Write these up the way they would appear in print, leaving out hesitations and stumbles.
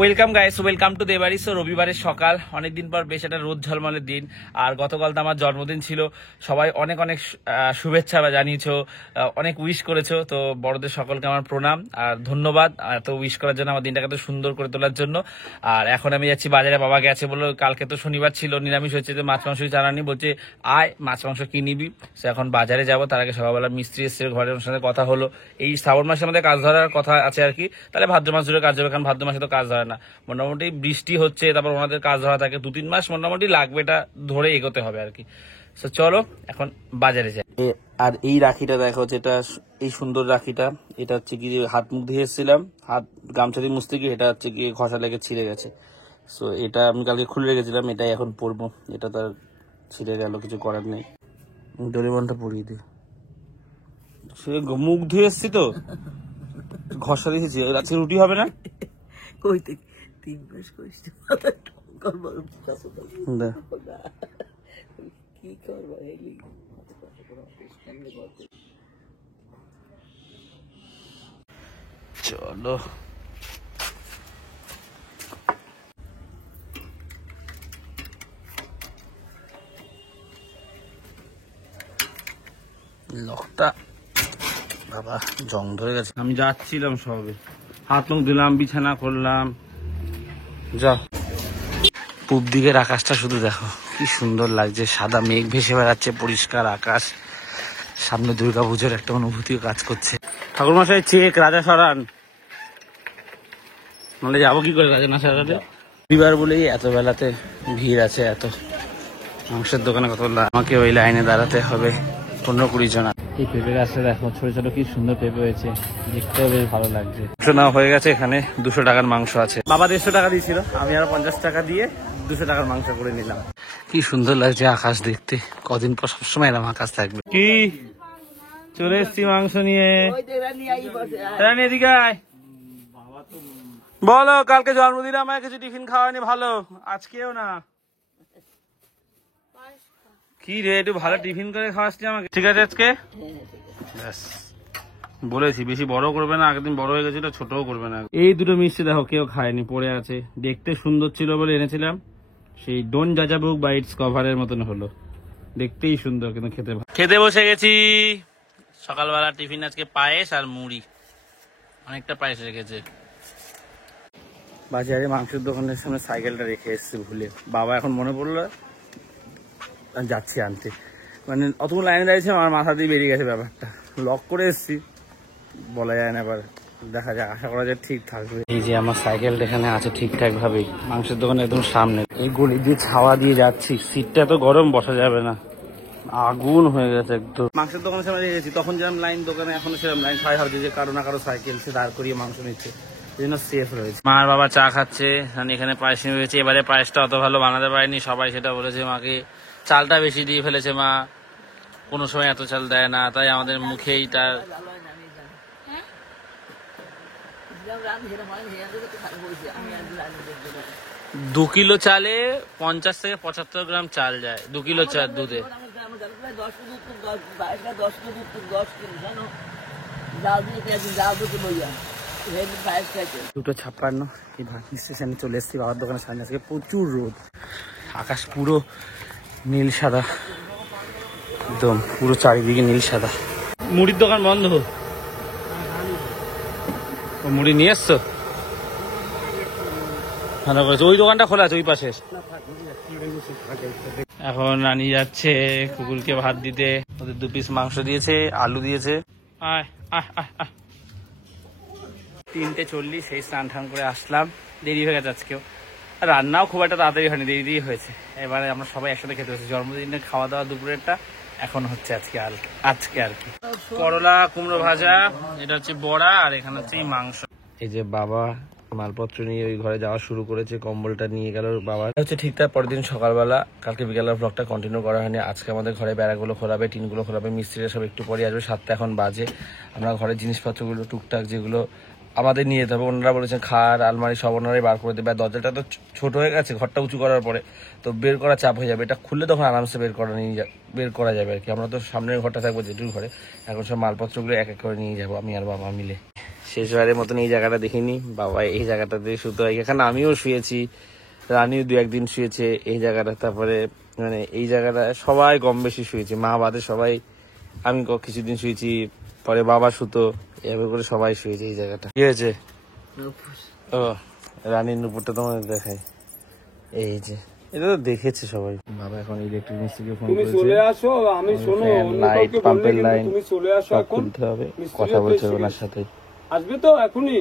Welcome guys, welcome to দেবাড়ি। So রবিবারের সকাল, অনেকদিন পর বেশ একটা রোদ ঝলমলের দিন। আর গতকাল তো আমার জন্মদিন ছিল, সবাই অনেক অনেক শুভেচ্ছা জানিয়েছো, অনেক উইশ করেছো। তো বড়দের সকলকে আমার প্রণাম আর ধন্যবাদ এত উইশ করার জন্য, আমার দিনটাকে এত সুন্দর করে তোলার জন্য। আর এখন আমি যাচ্ছি বাজারে, বাবা গেছে বললো কালকে তো শনিবার ছিল, নিরামিষ হচ্ছে, যে মাছ মাংস জানানি, বলছে আয় মাছ মাংস কি নিবি। সে এখন বাজারে যাবো। তার আগে সকালবেলা মিস্ত্রি এসছে, ঘরের সাথে কথা হলো। এই শ্রাবণ মাসে আমাদের কাজ ধরার কথা আছে আর কি, তাহলে ভাদ্র মাস ধরে কাজ হবে, কারণ ভাদ্র মাসে তো কাজ ধরে না। মোটামুটি বৃষ্টি হচ্ছে, তারপর ওনাদের কাজ ধরা থাকে 2-3 মাস মোটামুটি লাগবে, এটা ধরে এগোতে হবে আর কি। তো চলো এখন বাজারে যাই। আর এই রাখিটা দেখো, যেটা এই সুন্দর রাখিটা, এটা হচ্ছে কি হাত মুখ ধুয়ে এসেছিলাম, হাত গামছা দিয়ে মুছতে গিয়ে এটা হচ্ছে কি ঘষা লেগে ছিঁড়ে গেছে। সো এটা আমি কালকে খুলে রেখেছিলাম, এটাই এখন পরবো। এটা তার ছিঁড়ে গেল, কিছু করার নেই। ডোরেমনটা পরিয়ে দিই। সে মুখ ধুয়ে এসছি তো ঘষা দিয়েছি, আজকে রুটি হবে না। চলো লকটা বাবা জং ধরে গেছে। আমি যাচ্ছিলাম সবে, হাত মুখ দিলাম, বিছানা করলাম। যা পূব দিকের আকাশটা শুধু দেখো কি সুন্দর লাগছে, সাদা মেঘ ভেসে বেড়াচ্ছে, পরিষ্কার আকাশ। সামনে দুর্গাপুজোর একটা অনুভূতিও কাজ করছে। ঠাকুরমশাই চেক রাজা সরান, নাহলে যাবো কি করে রাজা না সারাতে। রবিবার বলেই এত বেলাতে ভিড় আছে, এত মাংসের দোকানে কত, আমাকে ওই লাইনে দাঁড়াতে হবে 15-20 জন। এই পেঁপে গাছটা দেখো, ছোট ছোট কি সুন্দর পেঁপে হয়েছে, দেখতেও বেশ ভালো লাগছে। না হয়ে গেছে, এখানে 200 টাকার মাংস আছে। বাবা 150 টাকা দিয়েছিল, আমি আরো 50 টাকা দিয়ে 200 টাকার মাংস করে নিলাম। কি সুন্দর লাগছে আকাশ দেখতে, কদিন পর সবসময় এরকম আকাশ থাকবে। কি চলে এসছি মাংস নিয়ে। এদিকে আয়। বলো, কালকে জন্মদিনে আমায় কিছু টিফিন খাওয়ানি, ভালো আজকেও না। কি রে, একটু ভালো টিফিন করে খাওয়াচ্ছি আমাকে, ঠিক আছে আজকে? ব্যাস বলেছি, বেশি বড় করবে না, আগের দিন বড় হয়ে গেছিল, ছোটও করবে না। এই দুটো মিষ্টি দেখো কেউ খায়নি, পড়ে আছে। দেখতে সুন্দর ছিল বলে এনেছিলাম, সেই ডোন্ট জাজ আ বুক বাই ইটস কভারের মতন হলো, দেখতেই সুন্দর কিন্তু খেতে ভালো। খেতে বসে গেছি। সকালবেলা টিফিন আজকে পায়েস আর মুড়ি, অনেকটা পায়েস রেখেছে। বাজারে মাংসের দোকানের সামনে সাইকেলটা রেখে এসেছি ভুলে, বাবা এখন মনে পড়লো যাচ্ছি আনতে, মানে অতগুলো লাইনে দাঁড়িয়েছে, আমার মাথা দিয়ে বেরিয়ে গেছে ব্যাপারটা। লক করে এসেছি, বলা যায় না, এবার দেখা যাক, আশা করা যায় ঠিক থাকবে। এই যে আমার সাইকেলটা এখানে আছে ঠিকঠাক ভাবেই, মাংসের দোকানে একদম সামনে। এই গলি দিয়ে ছাওয়া দিয়ে যাচ্ছি, সিটটা তো গরম, বসা যাবে না, আগুন হয়ে গেছে একদম। মাংসের দোকানের সামনে গেছি, তখন যেরকম লাইন দোকানে, এখনো সেরকম লাইন। সবাই ভাবছে যে কারো না কারো সাইকেল সে দাঁড় করিয়ে মাংস নিচ্ছে, এই জন্য সেফ রয়েছে। মা আর বাবা চা খাচ্ছে, আমি এখানে পায়েস নিয়ে হয়েছে। এবারে পায়েসটা অত ভালো বানাতে পারেনি, সবাই সেটা বলেছে মাকে, চালটা বেশি দিয়ে ফেলেছে মা, কোনো সময় এত চাল দেয় না, তাই আমাদের মুখেই তার। 2 কিলো চালে 50 থেকে 75 গ্রাম চাল যায়, 2 কিলো চাল দুধে। দুটো 56 এই ভাটনি স্টেশনে চলে এসেছি, বাবার দোকানের সামনে। আজকে প্রচুর রোদ, আকাশ পুরো নীল সাদা, একদম পুরো চারিদিকে নীল সাদা। মুড়ির দোকান বন্ধ, মুড়ি নিয়ে এসছো? ভালো করেছে, ওই দোকানটা খোলা আছে ওই পাশে। এখন রানী যাচ্ছে কুকুরকে ভাত দিতে, ওদের 2 পিস মাংস দিয়েছে, আলু দিয়েছে। 3:40 সেই স্নান টান করে আসলাম, দেরি হয়ে গেছে আজকেও। রান্নাও খুব একটা তাড়াতাড়ি হয়নি, দেরি হয়েছে। এবারে আমরা সবাই একসাথে খেতে হচ্ছে, জন্মদিনের খাওয়া দাওয়া দুপুরেরটা এখন হচ্ছে আজকে আর কি। করলা কুমড়ো ভাজা, এটা হচ্ছে বড়া, আর এখানে হচ্ছে মাংস। এই যে বাবা মালপত্র নিয়ে ওই ঘরে যাওয়া শুরু করেছে, কম্বলটা নিয়ে গেল বাবা। হচ্ছে ঠিক তার পরের দিন সকালবেলা, কালকে বিকেলের ব্লগটা কন্টিনিউ করা হয়নি। আজকে আমাদের ঘরে বেড়াগুলো খোলাবে, টিনগুলো খোলাবে, মিস্ত্রিরা সব একটু পরে আসবে, 7টা এখন বাজে। আমরা ঘরের জিনিসপত্রগুলো টুকটাক যেগুলো আমাদের নিয়ে যেতে হবে। ওনারা বলেছেন খাট আলমারি সব ওনারাই বার করে দেবে। আর দরজাটা তো ছোট হয়ে গেছে ঘরটা উঁচু করার পরে, তো বের করা চাপ হয়ে যাবে। এটা খুললে তখন আরামসে বের করা যাবে আর কি। আমরা তো সামনের ঘরটা থাকবো জেঠুর ঘরে, এখন সব মালপত্রগুলো এক এক করে নিয়ে যাবো আমি আর বাবা মিলে। শেষবারের মতন এই জায়গাটা দেখিনি। বাবা এই জায়গাটাতে শুতে হয়, এখানে আমিও শুয়েছি, রানীও 2-1 দিন শুয়েছে এই জায়গাটা। তারপরে মানে এই জায়গাটা সবাই কম বেশি শুয়েছে, মা বাদে সবাই। আমি কিছুদিন শুয়েছি, পরে বাবা শুতো, এভাবে করে সবাই শুয়েছে এই জায়গাটা। কি হয়েছে? ও রানীর নুপুরটা তোমাদের দেখাই, এই যে এটা তো দেখেছে সবাই। বাবা এখন ইলেকট্রিক মিস্ত্রিকে ফোন করেছে, চলে আসো, আমি শোনো লাইট পাম্পের লাইন তুমি চলে আসো, সব এখন খুলতে হবে। কথা বলছে ওনার সাথে, আসবে তো এখনই?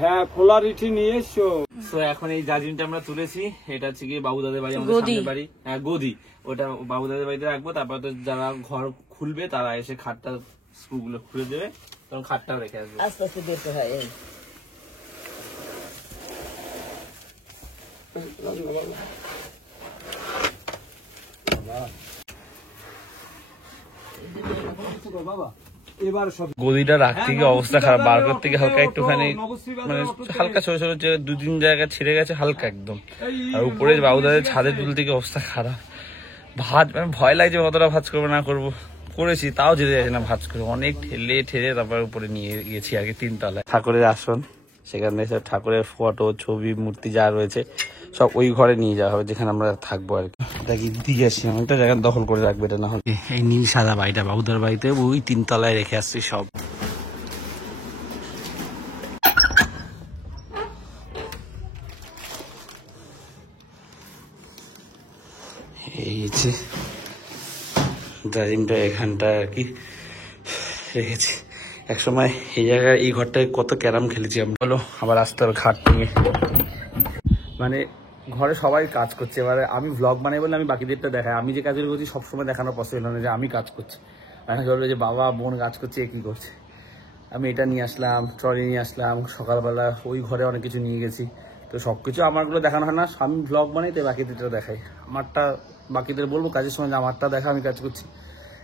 হ্যাঁ, খোলা রিঠি নিয়ে এসো। তো এখন এই জাজিনটা আমরা তুলেছি, এটা হচ্ছে কি বাবু দাদের বাড়ি, আমাদের সামনের বাড়ি। হ্যাঁ গদি, ওটা বাবু দাদের বাড়িতে রাখবো। তারপর তো যারা ঘর খুলবে তারা এসে খাটটা স্ক্রুগুলো খুলে দেবে, তখন খাটটাও রেখে আসবে। আস্তে আস্তে বের করে হয়। গদিটা রাখতে গিয়ে অবস্থা খারাপ, বার করতে গিয়ে হালকা একটুখানি মানে হালকা ছোট ছোট যে 2-3 জায়গা ছিঁড়ে গেছে হালকা একদম। আর উপরে বাবুদাদের ছাদে তুলতে গিয়ে অবস্থা খারাপ। ভাজ মানে ভয় লাগছে কতটা ভাজ করবো না করবো, করেছি তাও যেতে যাচ্ছে না ভাজ করে। অনেক ঠেলে ঠেলে তারপর উপরে নিয়ে গেছি আর কি 3 তলায়। ঠাকুরের আসন, সেখানে সব ঠাকুরের ফটো ছবি মূর্তি যা রয়েছে সব ওই ঘরে নিয়ে যাওয়া হবে যেখানে আমরা থাকবো আর কি। এটা কি দিয়ে আসি, অনেকটা জায়গা দখল করে রাখবে এটা না হলে। এই নীল সাদা বাড়িটা বাবুদার বাড়িতে ওই 3 তলায় রেখে আসছি সব। এই যে ড্রাইভিংটা এখানটা আর কি রেখেছি। একসময় এই জায়গায় এই ঘরটায় কত ক্যারাম খেলেছি আমরা। বলো আবার আসতে হবে খাট নিয়ে, মানে ঘরে সবাই কাজ করছে। এবারে আমি ভ্লগ বানাই বলে আমি বাকিদেরটা দেখাই, আমি যে কাজগুলো করছি সবসময় দেখানো পসিবল না যে আমি কাজ করছি। আমি বলবো যে বাবা বোন কাজ করছে, এ কী করছে। আমি এটা নিয়ে আসলাম, ট্রলি নিয়ে আসলাম, সকালবেলা ওই ঘরে অনেক কিছু নিয়ে গেছি। তো সব কিছু আমারগুলো দেখানো হয় না, আমি ভ্লগ বানাই তাই বাকিদেরটা দেখাই। আমারটা বাকিদের বলবো কাজের সময় যে আমারটা দেখা, আমি কাজ করছি।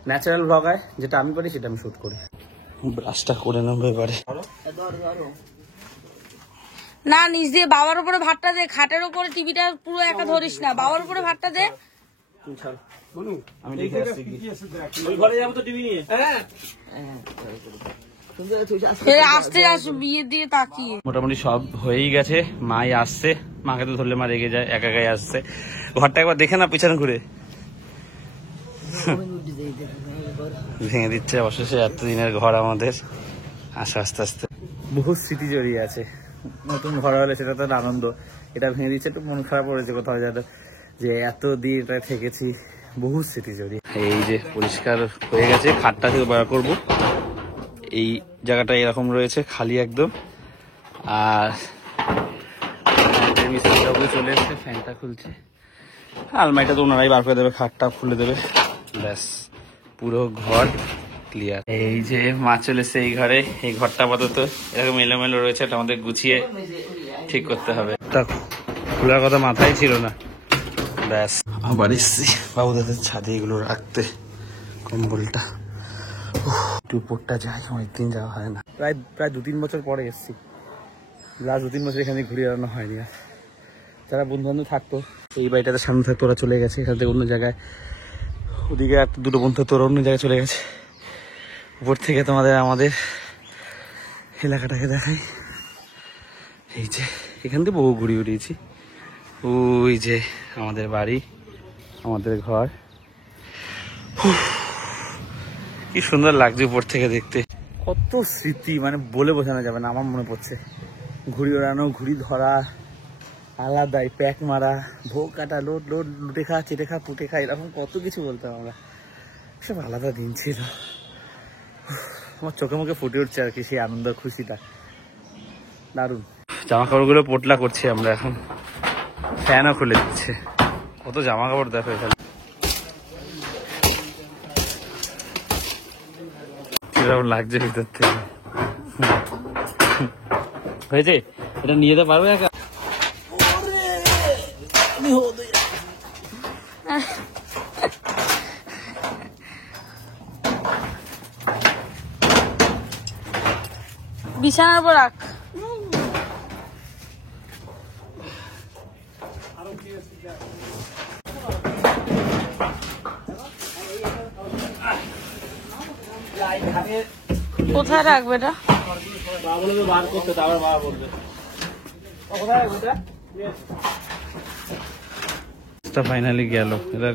ন্যাচারাল ভ্লগ হয়, যেটা আমি করি সেটা আমি শ্যুট করি। ব্রাশটা করে নেবো এবারে। না নিজ দিয়ে বাবার উপরে ভাতটা দে, খাটের উপরে টিভিটা পুরো একা ধরিস না, বাবার উপরে ভাতটা দে। আমি দেখে আসছি ওই ঘরে যাবো তো টিভি নিয়ে। আসতে আসো বিয়ে দিয়ে তাকিয়ে। মোটামুটি সব হয়েই গেছে, মাই আসছে, মাকে তো ধরলে মা রেগে যায়, একা একাই আসছে। ঘরটা একবার দেখে না পিছনে ঘুরে, ভেঙে দিচ্ছে অবশেষে এতদিনের ঘর আমাদের। আসে আস্তে আস্তে, বহু স্মৃতি জড়িয়ে আছে। নতুন ঘর হলে সেটা তো আনন্দ, এটা ভেঙে দিচ্ছে একটু মন খারাপ করেছে কোথাও যেন, যে এতদিন এটা থেকেছি, বহু স্মৃতি জড়িয়ে। এই যে পরিষ্কার হয়ে গেছে, খাটটা থেকে বার করবো। এই জায়গাটা এরকম রয়েছে খালি একদম। আর মিস্ত্রিবাবু চলে এসছে, ফ্যানটা খুলছে, আলমারিটা তো ওনারাই বার করে দেবে, খাটটা খুলে দেবে, ব্যাস পুরো ঘর ক্লিয়ার। এই যে মা চলে এসছে এই ঘরে। এই ঘরটা আপাতত এরকম এলোমেলো রয়েছে, এটা আমাদের গুছিয়ে ঠিক করতে হবে। তা খোলার কথা মাথায় ছিল না, ব্যাস আবার এসছি বাবুদাদের ছাদে এগুলো রাখতে। কম্বলটা দুপুরটা যাই, অনেকদিন যাওয়া হয় না, প্রায় 2-3 বছর পরে এসছি। লাস্ট 2-3 বছর এখানে ঘুরে বেড়ানো হয়নি। আর যারা বন্ধু বান্ধব থাকতো এই বাড়িটাতে সামনে থাকতো, ওরা চলে গেছে এখান থেকে অন্য জায়গায়। ওদিকে 1-2 বন্ধু তোরা অন্য জায়গায় চলে গেছে। উপর থেকে তোমাদের আমাদের এলাকাটাকে দেখাই। এই যে এখান থেকে বহু ঘুরে উড়িয়েছি। ওই যে আমাদের বাড়ি, আমাদের ঘর, কি সুন্দর লাগছে উপর থেকে দেখতে। কত স্মৃতি মানে বলে বোঝানো যাবে না। আমার মনে পড়ছে ঘুড়ি ওড়ানো, ঘুড়ি ধরা, আলাদাই প্যাক মারা, ভোগ কাটা, লুটে খা, চেটে খা, পুটে খা, এরকম কত কিছু বলতাম আমরা। সব আলাদা দিন ছিল। আমার চোখে মুখে ফুটে উঠছে আর কি সেই আনন্দ খুশিটা, দারুণ। জামা কাপড়গুলো পোটলা করছি আমরা এখন, ফ্যানও খুলে দিচ্ছে। কত জামা কাপড় দেখো এখানে, কিরকম লাগছে ভিতর থেকে। হয়েছে, এটা নিয়ে যেতে পারবে একা? বিছানার উপর রাখ। কোথায় রাখবে এটা? বার করতে আবার বাবা বলবে কোথায় রাখবে এটা। ফাইনালি গেল, এটা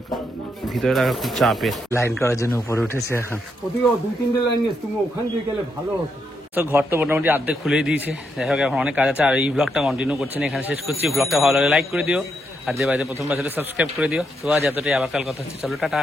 ভিতরে রাখা খুব চাপে, লাইন করার জন্য উপরে উঠেছে এখন। ওদিকে 2-3টে লাইন নিয়ে তুমি ওখান দিয়ে গেলে ভালো হতো। তো ঘর তো মোটামুটি অর্ধেক খুলেই দিয়েছে, যাই হোক এখন অনেক কাজ আছে। আর এই ব্লগটা কন্টিনিউ করছে না, এখানে শেষ করছি। ব্লগটা ভালো লাগে লাইক করে দিও, আর যে বাড়িতে প্রথমবার সেটা সাবস্ক্রাইব করে দিও। তো আজ এতটাই, আবার কাল কথা হচ্ছে, চলো টাটা।